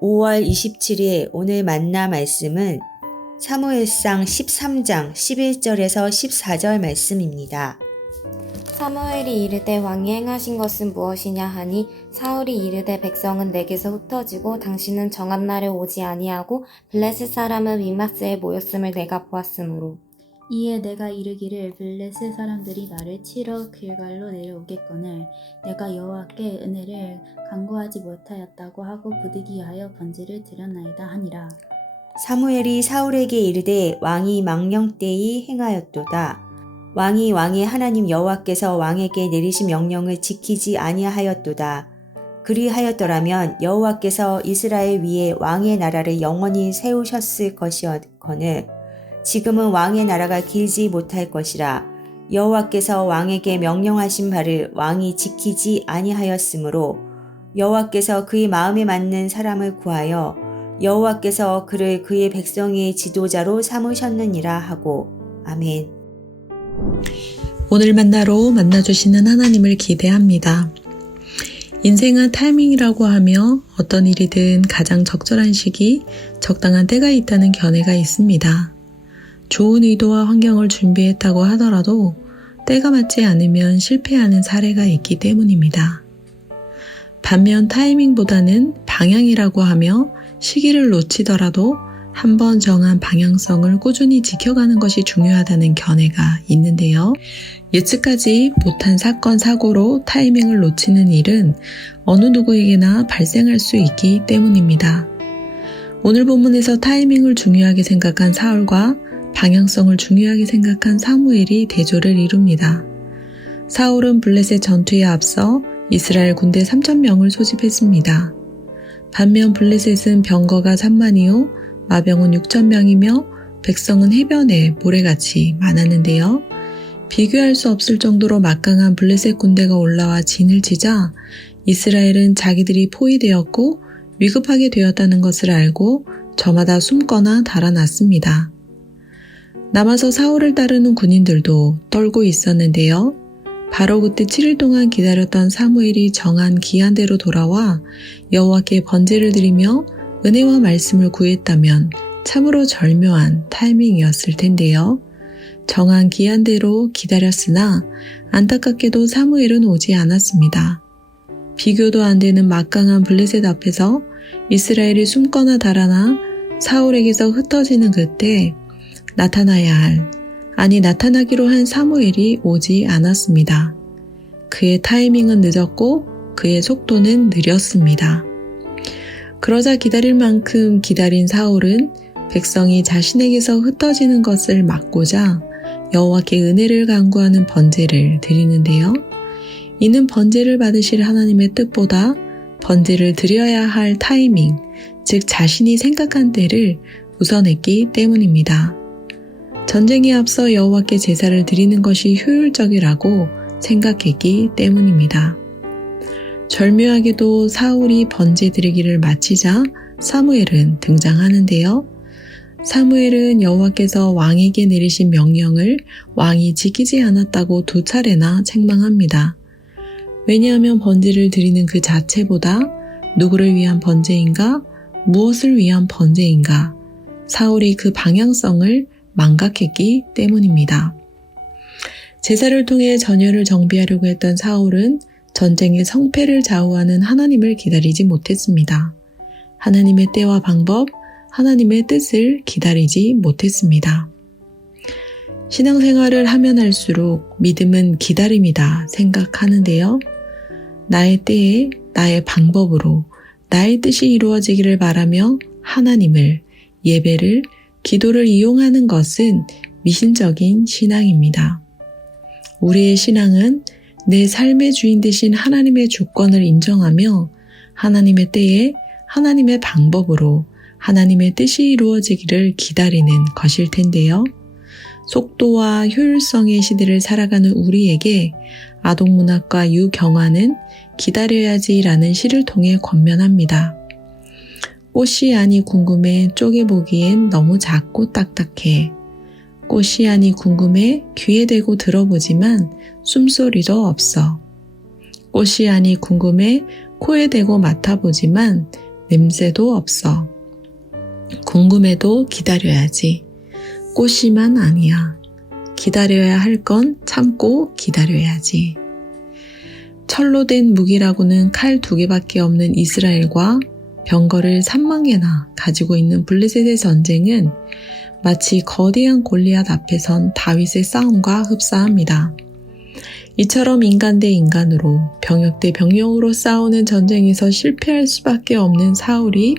5월 27일 오늘 만나 말씀은 사무엘상 13장 11절에서 14절 말씀입니다. 사무엘이 이르되 왕이 행하신 것은 무엇이냐 하니 사울이 이르되 백성은 내게서 흩어지고 당신은 정한 날에 오지 아니하고 블레셋 사람은 미마스에 모였음을 내가 보았으므로 이에 내가 이르기를 블레셋 사람들이 나를 치러 길갈로 내려오겠거늘 내가 여호와께 은혜를 간구하지 못하였다고 하고 부득이하여 번제를 드렸나이다 하니라. 사무엘이 사울에게 이르되 왕이 망령되이 행하였도다. 왕이 왕의 하나님 여호와께서 왕에게 내리신 명령을 지키지 아니하였도다. 그리하였더라면 여호와께서 이스라엘 위에 왕의 나라를 영원히 세우셨을 것이었거늘 지금은 왕의 나라가 길지 못할 것이라. 여호와께서 왕에게 명령하신 바를 왕이 지키지 아니하였으므로 여호와께서 그의 마음에 맞는 사람을 구하여 여호와께서 그를 그의 백성의 지도자로 삼으셨느니라 하고. 아멘. 오늘 만나로 만나주시는 하나님을 기대합니다. 인생은 타이밍이라고 하며 어떤 일이든 가장 적절한 시기, 적당한 때가 있다는 견해가 있습니다. 좋은 의도와 환경을 준비했다고 하더라도 때가 맞지 않으면 실패하는 사례가 있기 때문입니다. 반면 타이밍보다는 방향이라고 하며 시기를 놓치더라도 한번 정한 방향성을 꾸준히 지켜가는 것이 중요하다는 견해가 있는데요. 예측하지 못한 사건, 사고로 타이밍을 놓치는 일은 어느 누구에게나 발생할 수 있기 때문입니다. 오늘 본문에서 타이밍을 중요하게 생각한 사울과 방향성을 중요하게 생각한 사무엘이 대조를 이룹니다. 사울은 블레셋 전투에 앞서 이스라엘 군대 3,000명을 소집했습니다. 반면 블레셋은 병거가 3만이요 마병은 6,000명이며 백성은 해변에 모래같이 많았는데요. 비교할 수 없을 정도로 막강한 블레셋 군대가 올라와 진을 치자 이스라엘은 자기들이 포위되었고 위급하게 되었다는 것을 알고 저마다 숨거나 달아났습니다. 남아서 사울을 따르는 군인들도 떨고 있었는데요. 바로 그때 7일 동안 기다렸던 사무엘이 정한 기한대로 돌아와 여호와께 번제를 드리며 은혜와 말씀을 구했다면 참으로 절묘한 타이밍이었을 텐데요. 정한 기한대로 기다렸으나 안타깝게도 사무엘은 오지 않았습니다. 비교도 안 되는 막강한 블레셋 앞에서 이스라엘이 숨거나 달아나 사울에게서 흩어지는 그때 나타나기로 한 사무엘이 오지 않았습니다. 그의 타이밍은 늦었고 그의 속도는 느렸습니다. 그러자 기다릴 만큼 기다린 사울은 백성이 자신에게서 흩어지는 것을 막고자 여호와께 은혜를 간구하는 번제를 드리는데요. 이는 번제를 받으실 하나님의 뜻보다 번제를 드려야 할 타이밍, 즉 자신이 생각한 때를 우선했기 때문입니다. 전쟁에 앞서 여호와께 제사를 드리는 것이 효율적이라고 생각했기 때문입니다. 절묘하게도 사울이 번제 드리기를 마치자 사무엘은 등장하는데요. 사무엘은 여호와께서 왕에게 내리신 명령을 왕이 지키지 않았다고 2차례나 책망합니다. 왜냐하면 번제를 드리는 그 자체보다 누구를 위한 번제인가, 무엇을 위한 번제인가, 사울이 그 방향성을 망각했기 때문입니다. 제사를 통해 전열을 정비하려고 했던 사울은 전쟁의 성패를 좌우하는 하나님을 기다리지 못했습니다. 하나님의 때와 방법, 하나님의 뜻을 기다리지 못했습니다. 신앙생활을 하면 할수록 믿음은 기다림이다 생각하는데요. 나의 때에 나의 방법으로 나의 뜻이 이루어지기를 바라며 하나님을, 예배를, 기도를 이용하는 것은 미신적인 신앙입니다. 우리의 신앙은 내 삶의 주인 되신 하나님의 주권을 인정하며 하나님의 때에 하나님의 방법으로 하나님의 뜻이 이루어지기를 기다리는 것일 텐데요. 속도와 효율성의 시대를 살아가는 우리에게 아동문학가 유경화는 기다려야지라는 시를 통해 권면합니다. 꽃이 아니 궁금해 쪼개보기엔 너무 작고 딱딱해. 꽃이 아니 궁금해 귀에 대고 들어보지만 숨소리도 없어. 꽃이 아니 궁금해 코에 대고 맡아보지만 냄새도 없어. 궁금해도 기다려야지. 꽃이만 아니야. 기다려야 할 건 참고 기다려야지. 철로 된 무기라고는 칼 2개밖에 없는 이스라엘과 병거를 3만 개나 가지고 있는 블레셋의 전쟁은 마치 거대한 골리앗 앞에 선 다윗의 싸움과 흡사합니다. 이처럼 인간 대 인간으로 병역 대 병력으로 싸우는 전쟁에서 실패할 수밖에 없는 사울이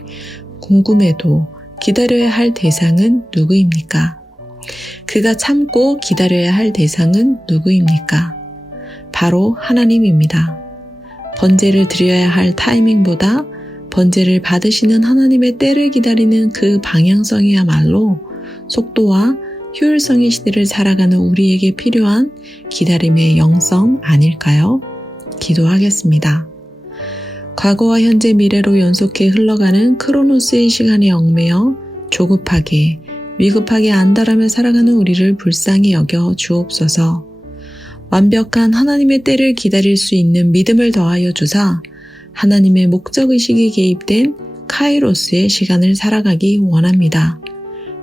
궁금해도 기다려야 할 대상은 누구입니까? 그가 참고 기다려야 할 대상은 누구입니까? 바로 하나님입니다. 번제를 드려야 할 타이밍보다 번제를 받으시는 하나님의 때를 기다리는 그 방향성이야말로 속도와 효율성의 시대를 살아가는 우리에게 필요한 기다림의 영성 아닐까요? 기도하겠습니다. 과거와 현재 미래로 연속해 흘러가는 크로노스의 시간에 얽매여 조급하게 위급하게 안달하며 살아가는 우리를 불쌍히 여겨 주옵소서. 완벽한 하나님의 때를 기다릴 수 있는 믿음을 더하여 주사 하나님의 목적의식이 개입된 카이로스의 시간을 살아가기 원합니다.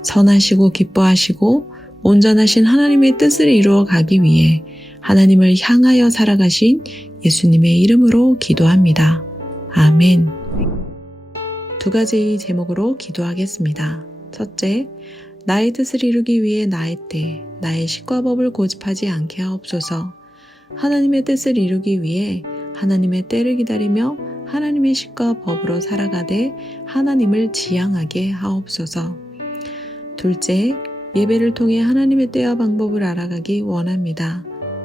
선하시고 기뻐하시고 온전하신 하나님의 뜻을 이루어 가기 위해 하나님을 향하여 살아가신 예수님의 이름으로 기도합니다. 아멘. 2가지의 제목으로 기도하겠습니다. 첫째, 나의 뜻을 이루기 위해 나의 때, 나의 식과 법을 고집하지 않게 하옵소서. 하나님의 뜻을 이루기 위해 하나님의 때를 기다리며 하나님의 식과 법으로 살아가되 하나님을 지향하게 하옵소서. 둘째, 예배를 통해 하나님의 때와 방법을 알아가기 원합니다.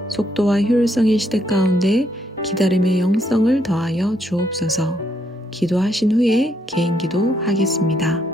속도와 효율성의 시대 가운데 기다림의 영성을 더하여 주옵소서. 기도하신 후에 개인 기도 하겠습니다.